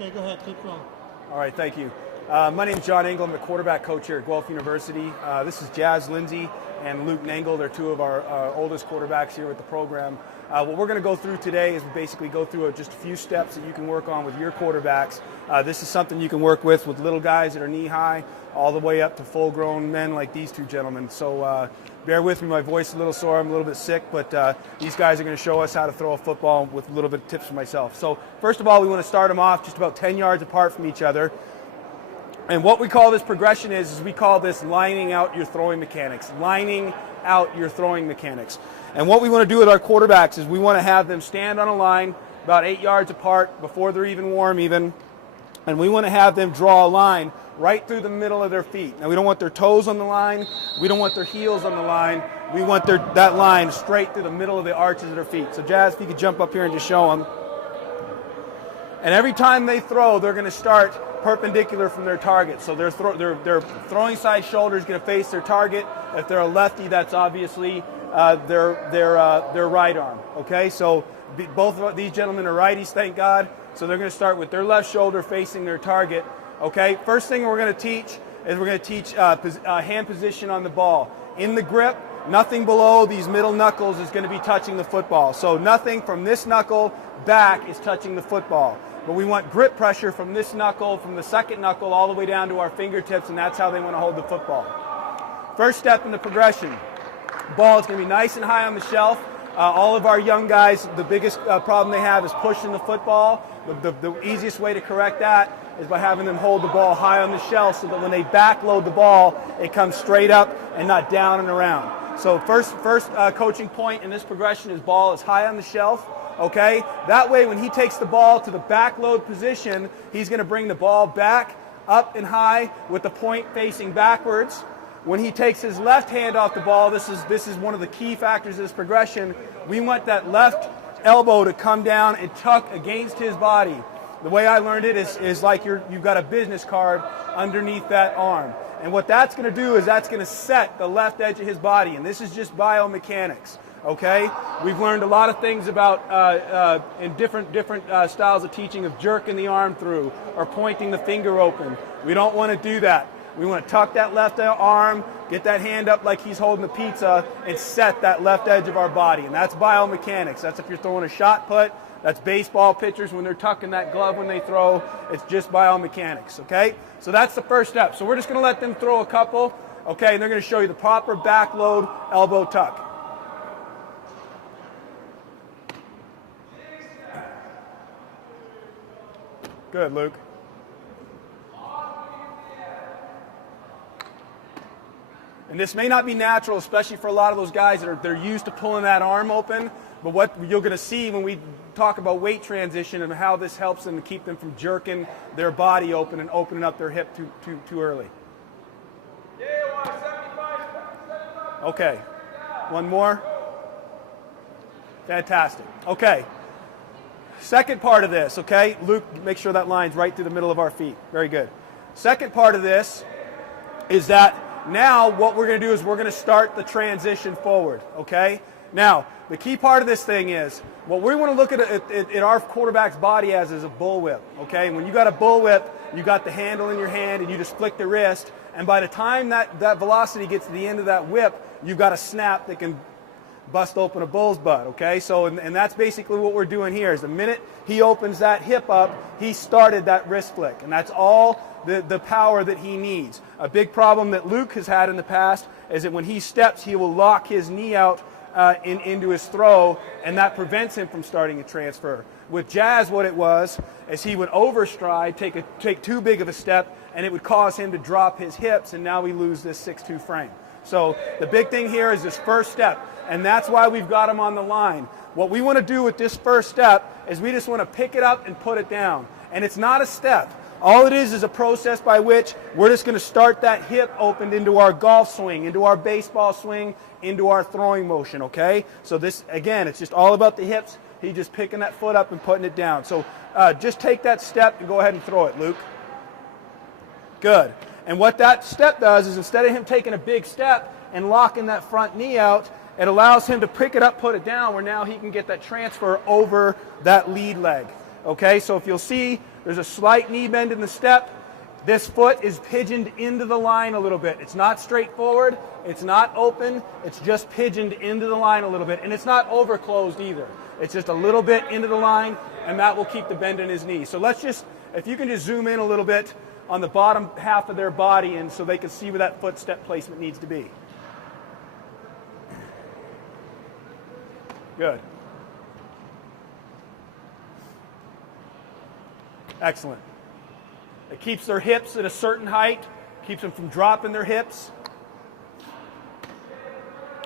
Okay, go ahead, keep going. All right, thank you. My name is John Engel. I'm the quarterback coach here at Guelph University. This is Jazz Lindsay and Luke Nangle. They're two of our oldest quarterbacks here with the program. What we're going to go through today is basically go through just a few steps that you can work on with your quarterbacks. This is something you can work with little guys that are knee-high all the way up to full-grown men like these two gentlemen. So bear with me, my voice is a little sore, I'm a little bit sick, but these guys are going to show us how to throw a football with a little bit of tips for myself. So first of all, we want to start them off just about 10 yards apart from each other. And what we call this progression is we call this lining out your throwing mechanics. Lining out your throwing mechanics. And what we want to do with our quarterbacks is we want to have them stand on a line about 8 yards apart before they're even warm even. And we want to have them draw a line right through the middle of their feet. Now we don't want their toes on the line. We don't want their heels on the line. We want that line straight through the middle of the arches of their feet. So Jazz, if you could jump up here and just show them. And every time they throw, they're going to start perpendicular from their target. So their throwing side shoulder is going to face their target. If they're a lefty, that's obviously their right arm. Okay, so both of these gentlemen are righties, thank God. So they're going to start with their left shoulder facing their target. Okay, first thing we're going to teach is we're going to teach hand position on the ball. In the grip, nothing below these middle knuckles is going to be touching the football. So nothing from this knuckle back is touching the football. But we want grip pressure from this knuckle, from the second knuckle, all the way down to our fingertips, and that's how they want to hold the football. First step in the progression. Ball is going to be nice and high on the shelf. All of our young guys, the biggest problem they have is pushing the football. The easiest way to correct that is by having them hold the ball high on the shelf so that when they backload the ball, it comes straight up and not down and around. So first coaching point in this progression is ball is high on the shelf. Okay, that way when he takes the ball to the backload position, he's going to bring the ball back up and high with the point facing backwards. When he takes his left hand off the ball, this is one of the key factors of this progression. We want that left elbow to come down and tuck against his body. The way I learned it is like you've got a business card underneath that arm. And what that's going to do is that's going to set the left edge of his body. And this is just biomechanics. Okay, we've learned a lot of things about in different styles of teaching of jerking the arm through or pointing the finger open. We don't want to do that. We want to tuck that left arm, get that hand up like he's holding the pizza, and set that left edge of our body. And that's biomechanics. That's if you're throwing a shot put. That's baseball pitchers when they're tucking that glove when they throw. It's just biomechanics. Okay, so that's the first step. So we're just going to let them throw a couple. Okay, and they're going to show you the proper backload elbow tuck. Good, Luke. And this may not be natural, especially for a lot of those guys that they're used to pulling that arm open. But what you're going to see when we talk about weight transition and how this helps them to keep them from jerking their body open and opening up their hip too early. Okay, one more. Fantastic. Okay. Second part of this, okay? Luke, make sure that line's right through the middle of our feet. Very good. Second part of this is that now what we're going to do is we're going to start the transition forward, okay? Now, the key part of this thing is what we want to look at our quarterback's body as is a bullwhip, okay? And when you got a bullwhip, you got the handle in your hand and you just flick the wrist, and by the time that velocity gets to the end of that whip, you've got a snap that can bust open a bull's butt, okay? So, and that's basically what we're doing here is the minute he opens that hip up, he started that wrist flick, and that's all the power that he needs. A big problem that Luke has had in the past is that when he steps, he will lock his knee out into his throw, and that prevents him from starting a transfer. With Jazz, what it was is he would overstride, take too big of a step, and it would cause him to drop his hips, and now we lose this 6'2" frame. So the big thing here is this first step, and that's why we've got him on the line. What we want to do with this first step is we just want to pick it up and put it down. And it's not a step. All it is a process by which we're just going to start that hip opened into our golf swing, into our baseball swing, into our throwing motion, okay? So this, again, it's just all about the hips. He's just picking that foot up and putting it down. So just take that step and go ahead and throw it, Luke. Good. And what that step does is instead of him taking a big step and locking that front knee out, it allows him to pick it up, put it down, where now he can get that transfer over that lead leg. Okay, so if you'll see, There's a slight knee bend in the step. This foot is pigeoned into the line a little bit. It's not straightforward. It's not open. It's just pigeoned into the line a little bit. And it's not overclosed either. It's just a little bit into the line, and that will keep the bend in his knee. So let's just, if you can just zoom in a little bit on the bottom half of their body and so they can see where that foot step placement needs to be. Good. Excellent. It keeps their hips at a certain height, keeps them from dropping their hips,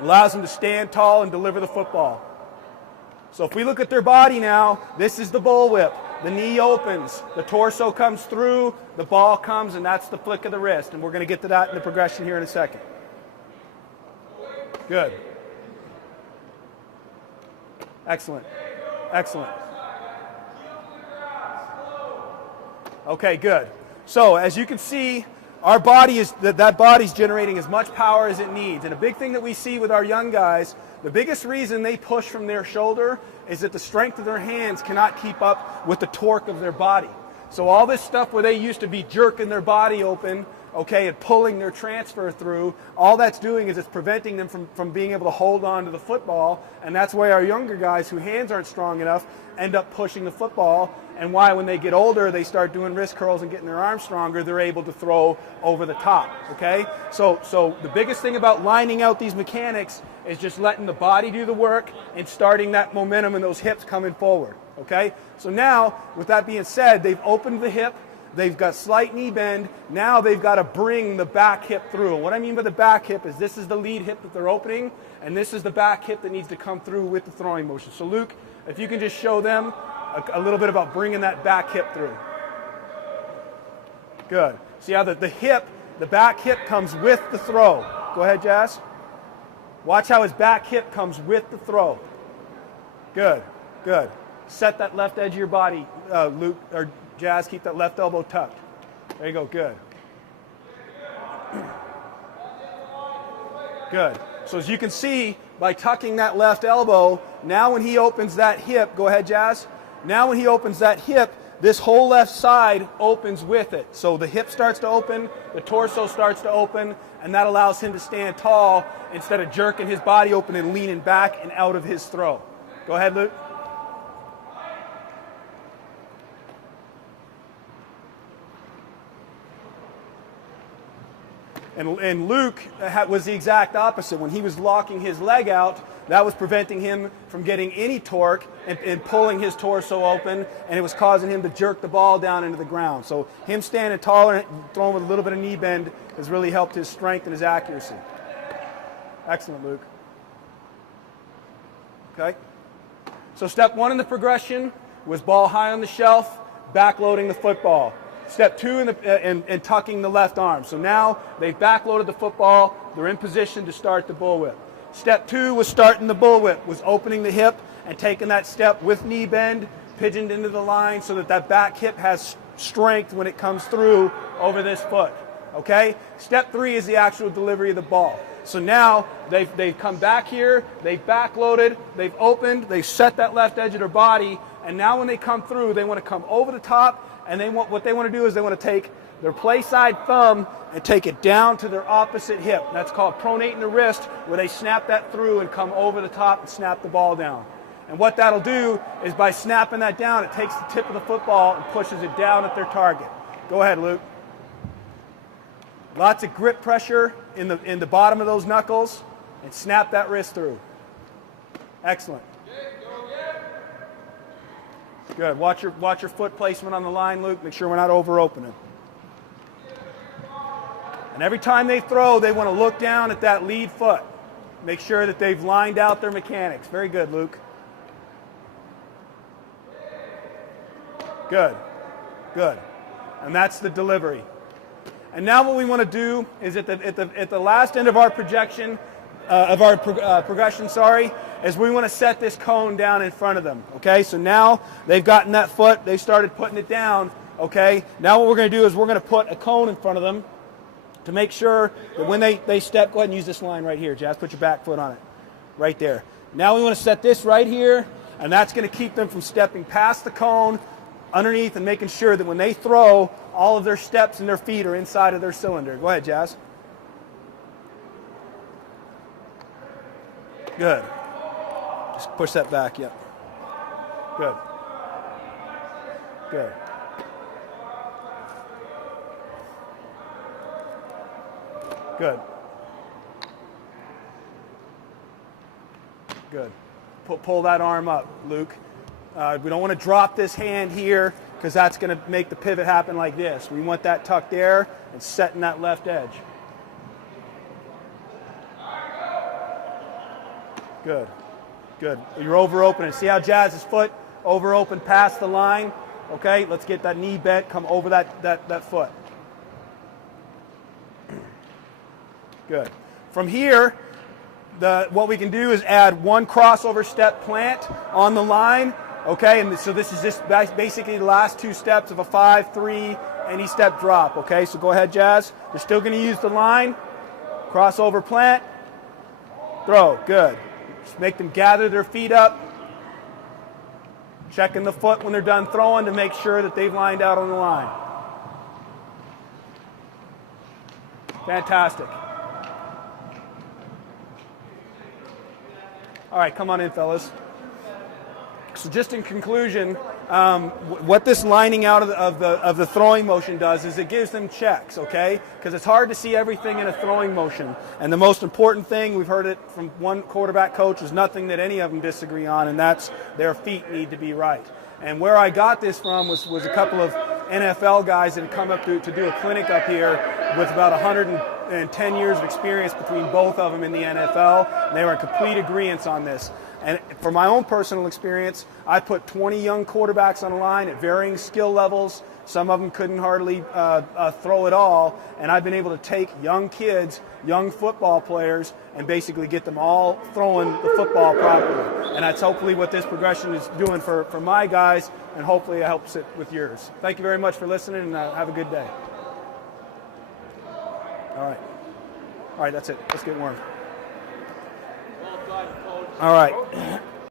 allows them to stand tall and deliver the football. So if we look at their body now, this is the bullwhip. The knee opens, the torso comes through, the ball comes, and that's the flick of the wrist. And we're going to get to that in the progression here in a second. Good. Excellent. Excellent. Okay, good. So as you can see, our body is that body's generating as much power as it needs. And a big thing that we see with our young guys, the biggest reason they push from their shoulder is that the strength of their hands cannot keep up with the torque of their body. So all this stuff where they used to be jerking their body open, okay, and pulling their transfer through, all that's doing is it's preventing them from being able to hold on to the football. And that's why our younger guys whose hands aren't strong enough end up pushing the football, and why when they get older they start doing wrist curls and getting their arms stronger, they're able to throw over the top, okay? So the biggest thing about lining out these mechanics is just letting the body do the work and starting that momentum and those hips coming forward, okay? So now, with that being said, they've opened the hip, they've got slight knee bend, now they've got to bring the back hip through. And what I mean by the back hip is this is the lead hip that they're opening, and this is the back hip that needs to come through with the throwing motion. So Luke, if you can just show them a little bit about bringing that back hip through. Good. See how the back hip comes with the throw. Go ahead, Jazz. Watch how his back hip comes with the throw. Good, good. Set that left edge of your body, Luke, or Jazz, keep that left elbow tucked. There you go, good. Good. So as you can see, by tucking that left elbow, now when he opens that hip, go ahead, Jazz. Now when he opens that hip, this whole left side opens with it. So the hip starts to open, the torso starts to open, and that allows him to stand tall instead of jerking his body open and leaning back and out of his throw. Go ahead, Luke. And Luke was the exact opposite. When he was locking his leg out, that was preventing him from getting any torque and pulling his torso open, and it was causing him to jerk the ball down into the ground. So him standing taller and throwing with a little bit of knee bend has really helped his strength and his accuracy. Excellent, Luke. Okay. So step one in the progression was ball high on the shelf, backloading the football. Step two in tucking the left arm. So now they've backloaded the football. They're in position to start the bullwhip. Step two was starting the bullwhip, was opening the hip and taking that step with knee bend, pigeoned into the line so that that back hip has strength when it comes through over this foot. Okay? Step three is the actual delivery of the ball. So now they've come back here, they've backloaded, they've opened, they've set that left edge of their body, and now when they come through, they want to come over the top. And what they want to do is they want to take their play side thumb and take it down to their opposite hip. That's called pronating the wrist, where they snap that through and come over the top and snap the ball down. And what that'll do is by snapping that down, it takes the tip of the football and pushes it down at their target. Go ahead, Luke. Lots of grip pressure in the bottom of those knuckles, and snap that wrist through. Excellent. Good. Watch your foot placement on the line, Luke. Make sure we're not over opening. And every time they throw, they want to look down at that lead foot. Make sure that they've lined out their mechanics. Very good, Luke. Good. Good. And that's the delivery. And now what we want to do is at the last end of our progression, is we want to set this cone down in front of them, okay? So now they've gotten that foot, they started putting it down, okay? Now what we're going to do is we're going to put a cone in front of them to make sure that when they step, go ahead and use this line right here, Jazz, put your back foot on it, right there. Now we want to set this right here, and that's going to keep them from stepping past the cone underneath and making sure that when they throw, all of their steps and their feet are inside of their cylinder. Go ahead, Jazz. Good. Just push that back, yep. Good. Good. Good. Good. Pull that arm up, Luke. We don't want to drop this hand here because that's going to make the pivot happen like this. We want that tucked there and setting that left edge. Good. Good. You're over opening. See how Jazz's foot over open past the line? Okay, let's get that knee bent, come over that foot. Good. From here, what we can do is add one crossover step plant on the line. Okay, and so this is just basically the last two steps of a 5-3 any step drop. Okay, so go ahead, Jazz. You're still going to use the line. Crossover plant. Throw. Good. Just make them gather their feet up. Checking the foot when they're done throwing to make sure that they've lined out on the line. Fantastic. All right, come on in, fellas. So just in conclusion, what this lining out of the throwing motion does is it gives them checks, okay? Because it's hard to see everything in a throwing motion. And the most important thing, we've heard it from one quarterback coach, is nothing that any of them disagree on, and that's their feet need to be right. And where I got this from was a couple of NFL guys that had come up to do a clinic up here with about 110 years of experience between both of them in the NFL. And they were in complete agreement on this. And for my own personal experience, I put 20 young quarterbacks on the line at varying skill levels. Some of them couldn't hardly throw at all. And I've been able to take young kids, young football players, and basically get them all throwing the football properly. And that's hopefully what this progression is doing for my guys, and hopefully it helps it with yours. Thank you very much for listening, and have a good day. All right. All right, that's it. Let's get warm. All right.